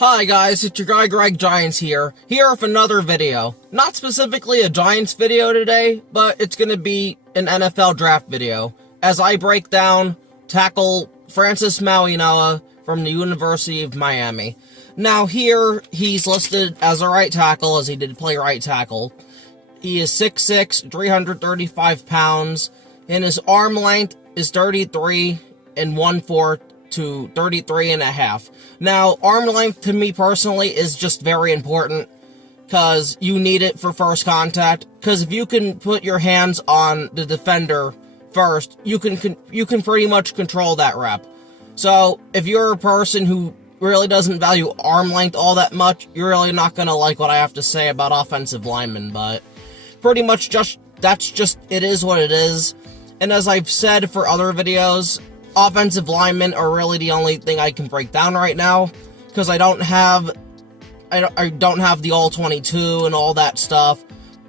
Hi guys, it's your guy Greg Giants here with another video. Not specifically a Giants video today, but it's gonna be an NFL draft video, as I break down tackle Francis Mauigoa from the University of Miami. Now here, he's listed as a right tackle, as he did play right tackle. He is 6'6", 335 pounds, and his arm length is 33 and 1/4 to 33 and a half. Now, arm length to me personally is just very important because you need it for first contact. Because if you can put your hands on the defender first, you can pretty much control that rep. So if you're a person who really doesn't value arm length all that much, you're really not gonna like what I have to say about offensive linemen. But pretty much it is what it is. And as I've said for other videos, offensive linemen are really the only thing I can break down right now, because I don't have the all-22 and all that stuff,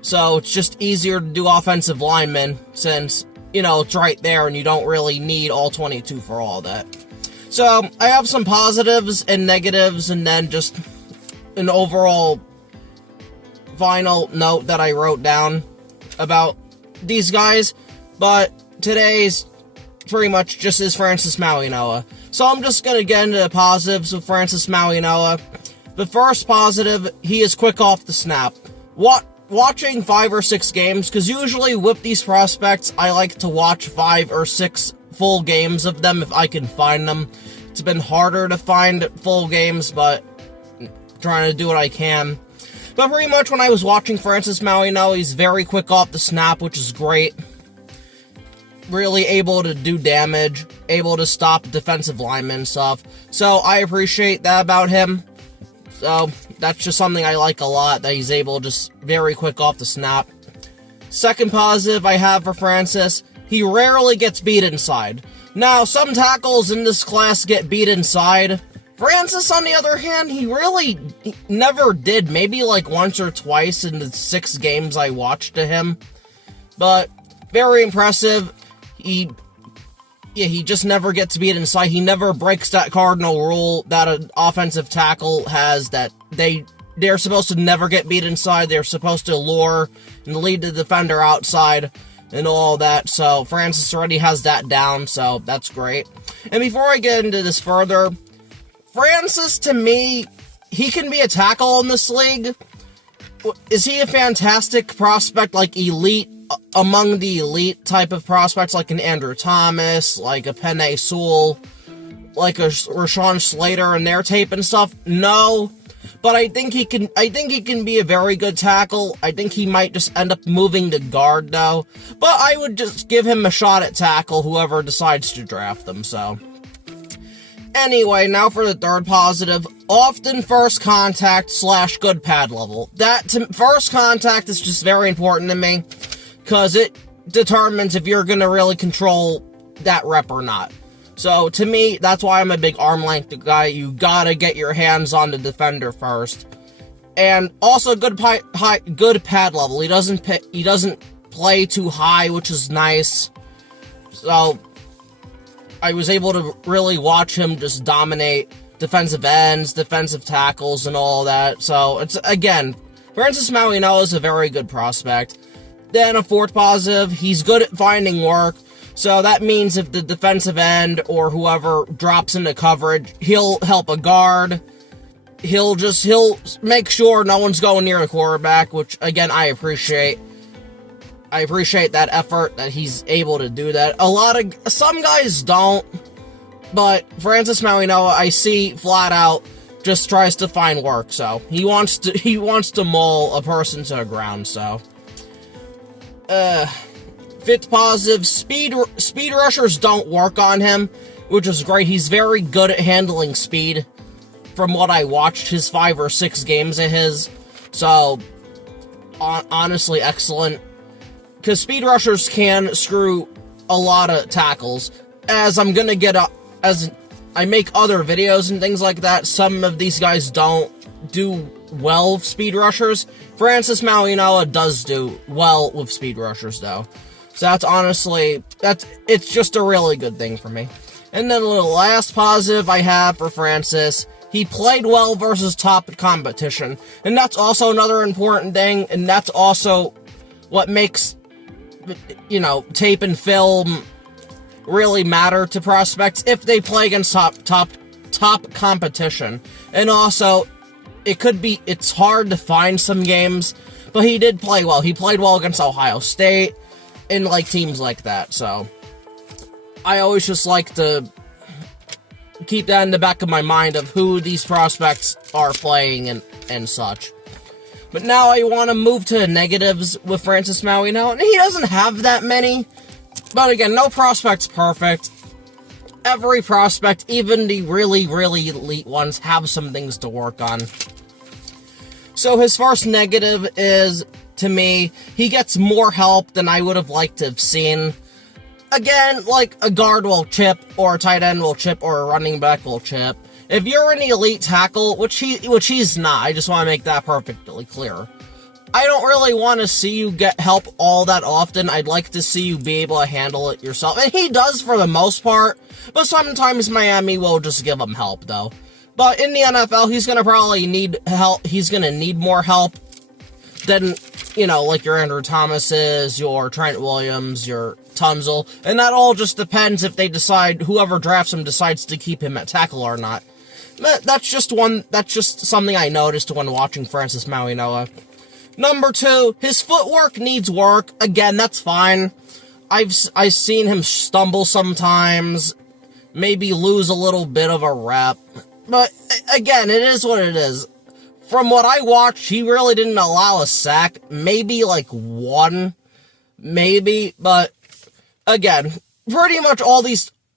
so it's just easier to do offensive linemen since, you know, it's right there and you don't really need all-22 for all that. So, I have some positives and negatives, and then just an overall final note that I wrote down about these guys, but today's pretty much just is Francis Mauigoa. So I'm just going to get into the positives of Francis Mauigoa. The first positive, he is quick off the snap. Watching 5 or 6 games, because usually with these prospects, I like to watch 5 or 6 full games of them if I can find them. It's been harder to find full games, but I'm trying to do what I can. But pretty much when I was watching Francis Mauigoa, he's very quick off the snap, which is great. Really able to do damage, able to stop defensive linemen and stuff. So I appreciate that about him. So that's just something I like a lot, that he's able to just very quick off the snap. Second positive I have for Francis, he rarely gets beat inside. Now, some tackles in this class get beat inside. Francis, on the other hand, he never did. Maybe like once or twice in the 6 games I watched to him. But very impressive. He just never gets beat inside. He never breaks that cardinal rule that an offensive tackle has, that they're supposed to never get beat inside. They're supposed to lure and lead the defender outside and all that. So Francis already has that down, so that's great. And before I get into this further, Francis, to me, he can be a tackle in this league. Is he a fantastic prospect, like elite, among the elite type of prospects, like an Andrew Thomas, like a Penei Sewell, like a Rashawn Slater and their tape and stuff? No, but I think he can be a very good tackle. I think he might just end up moving to guard though, but I would just give him a shot at tackle, whoever decides to draft them. So anyway, now for the third positive, often first contact / good pad level. First contact is just very important to me, because it determines if you're going to really control that rep or not. So, to me, that's why I'm a big arm length guy. You gotta get your hands on the defender first. And also good pad level. He doesn't play too high, which is nice. So, I was able to really watch him just dominate defensive ends, defensive tackles, and all that. So, it's, again, Francis Mauigoa is a very good prospect. Then a fourth positive, he's good at finding work, so that means if the defensive end or whoever drops into coverage, he'll help a guard. He'll make sure no one's going near the quarterback, which, again, I appreciate. I appreciate that effort, that he's able to do that. Some guys don't, but Francis Mauigoa, I see flat out, just tries to find work, so he wants to maul a person to the ground, so. Fifth positive, speed rushers don't work on him, which is great. He's very good at handling speed, from what I watched his 5 or 6 games of his. So, honestly, excellent. Because speed rushers can screw a lot of tackles. As I'm gonna as I make other videos and things like that, some of these guys don't do well with speed rushers. Francis Mauigoa does do well with speed rushers, though. So it's just a really good thing for me. And then the last positive I have for Francis he played well versus top competition. And that's also another important thing, and that's also what makes, you know, tape and film really matter to prospects if they play against top competition. And also, it's hard to find some games, but he did play well. He played well against Ohio State and, like, teams like that, so I always just like to keep that in the back of my mind of who these prospects are playing and such. But now I want to move to the negatives with Francis Mauigoa, and he doesn't have that many. But again, no prospect's perfect. Every prospect, even the really, really elite ones, have some things to work on. So his first negative is, to me, he gets more help than I would have liked to have seen. Again, like a guard will chip, or a tight end will chip, or a running back will chip. If you're an elite tackle, which he's not, I just want to make that perfectly clear. I don't really want to see you get help all that often. I'd like to see you be able to handle it yourself. And he does for the most part, but sometimes Miami will just give him help, though. But in the NFL, he's going to probably need help. He's going to need more help than, you know, like your Andrew Thomases, your Trent Williams, your Tunzel. And that all just depends if they decide, whoever drafts him decides to keep him at tackle or not. That's just something I noticed when watching Francis Mauigoa. Number 2, his footwork needs work. Again, that's fine. I've seen him stumble sometimes, maybe lose a little bit of a rep. But again, it is what it is. From what I watched, he really didn't allow a sack. Maybe like one, maybe. But again, pretty much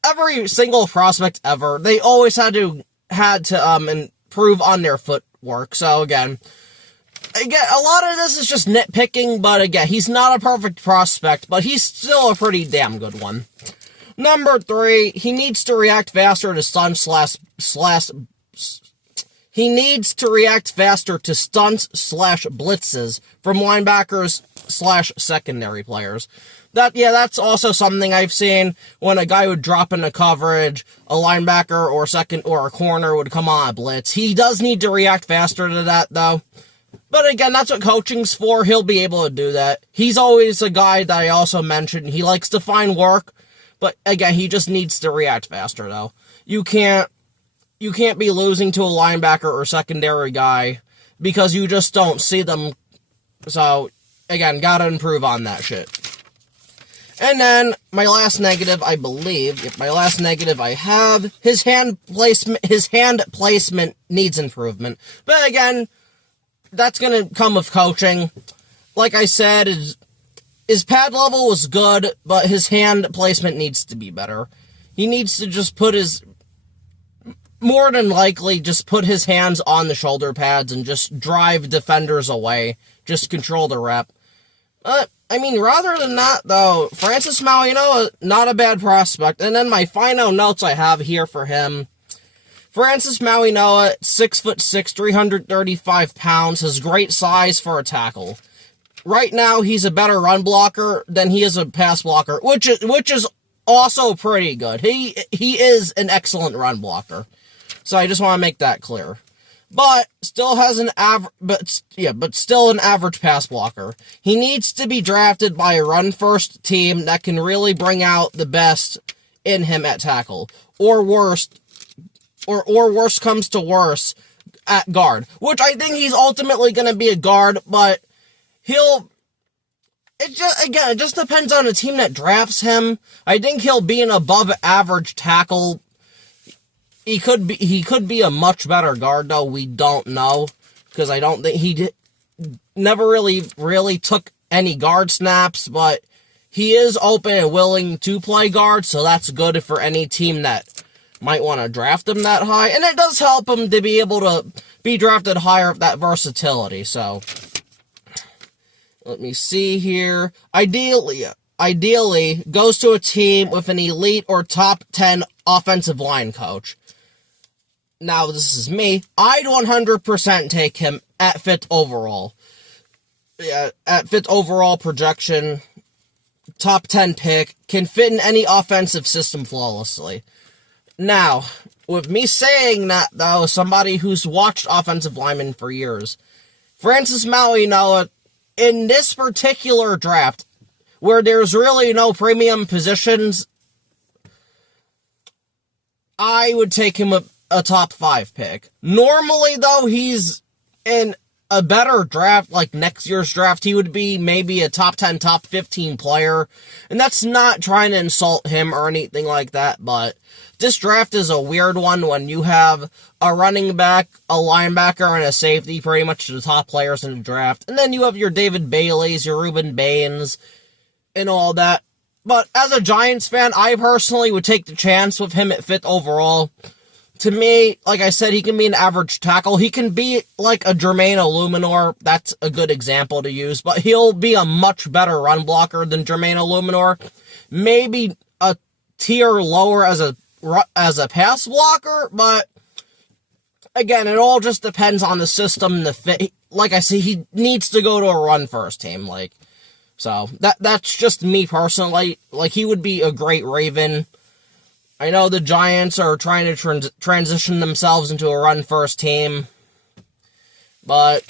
every single prospect ever, they always had to improve on their footwork. So again, a lot of this is just nitpicking, but again, he's not a perfect prospect, but he's still a pretty damn good one. Number 3, he needs to react faster to stunts He needs to react faster to stunts/blitzes from linebackers/secondary players. That's also something I've seen when a guy would drop into coverage, a linebacker or a corner would come on a blitz. He does need to react faster to that, though. But again, that's what coaching's for. He'll be able to do that. He's always a guy that I also mentioned. He likes to find work, but again, he just needs to react faster, though. You can't be losing to a linebacker or secondary guy because you just don't see them. So, again, gotta improve on that shit. And then, my last negative, I have, his hand placement needs improvement. But again, that's gonna come with coaching. Like I said, his pad level was good, but his hand placement needs to be better. He needs to just more than likely, just put his hands on the shoulder pads and just drive defenders away. Just control the rep. I mean, rather than that, though, Francis Mauigoa, not a bad prospect. And then my final notes I have here for him. Francis Mauigoa, 6'6", 335 pounds, has great size for a tackle. Right now, he's a better run blocker than he is a pass blocker, which is also pretty good. He is an excellent run blocker. So I just want to make that clear. But still has still an average pass blocker. He needs to be drafted by a run-first team that can really bring out the best in him at tackle. Or worse comes to worse, at guard. Which I think he's ultimately going to be a guard, but it just depends on the team that drafts him. I think he'll be an above-average tackle. He could be a much better guard, though. We don't know, because I don't think he never really took any guard snaps, but he is open and willing to play guard, so that's good for any team that might want to draft him that high, and it does help him to be able to be drafted higher with that versatility. So let me see here. Ideally goes to a team with an elite or top 10 offensive line coach. Now, this is me. I'd 100% take him at 5th overall. At 5th overall projection, top 10 pick, can fit in any offensive system flawlessly. Now, with me saying that, though, somebody who's watched offensive linemen for years, Francis Mauigoa, in this particular draft, where there's really no premium positions, I would take him a top 5 pick. Normally, though, he's in a better draft, like next year's draft, he would be maybe a top 10, top 15 player. And that's not trying to insult him or anything like that, but this draft is a weird one when you have a running back, a linebacker, and a safety, pretty much the top players in the draft. And then you have your David Baileys, your Reuben Baines, and all that. But as a Giants fan, I personally would take the chance with him at 5th overall. To me, like I said, he can be an average tackle. He can be like a Jermaine Illuminor. That's a good example to use. But he'll be a much better run blocker than Jermaine Illuminor. Maybe a tier lower as a pass blocker. But again, it all just depends on the system and the fit. Like I say, he needs to go to a run-first team. So that's just me personally. Like, he would be a great Raven. I know the Giants are trying to transition themselves into a run-first team. But,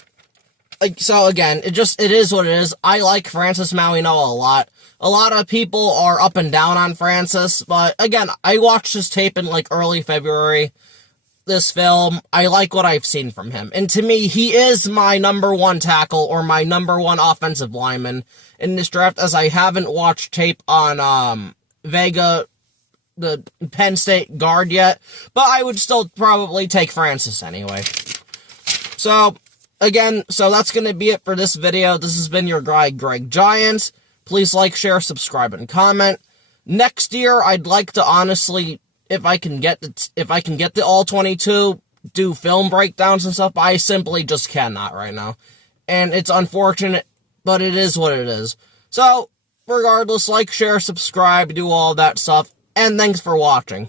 so again, it is what it is. I like Francis Mauigoa a lot. A lot of people are up and down on Francis, but again, I watched his tape in early February. This film, I like what I've seen from him. And to me, he is my number 1 tackle or my number 1 offensive lineman in this draft, as I haven't watched tape on Vega, the Penn State guard, yet. But I would still probably take Francis anyway. So, again, that's going to be it for this video. This has been your guy, Greg Giants. Please like, share, subscribe, and comment. Next year, I'd like to honestly, if I can get the all 22, do film breakdowns and stuff, but I simply just cannot right now. And it's unfortunate, but it is what it is. So, regardless, like, share, subscribe, do all that stuff, and thanks for watching.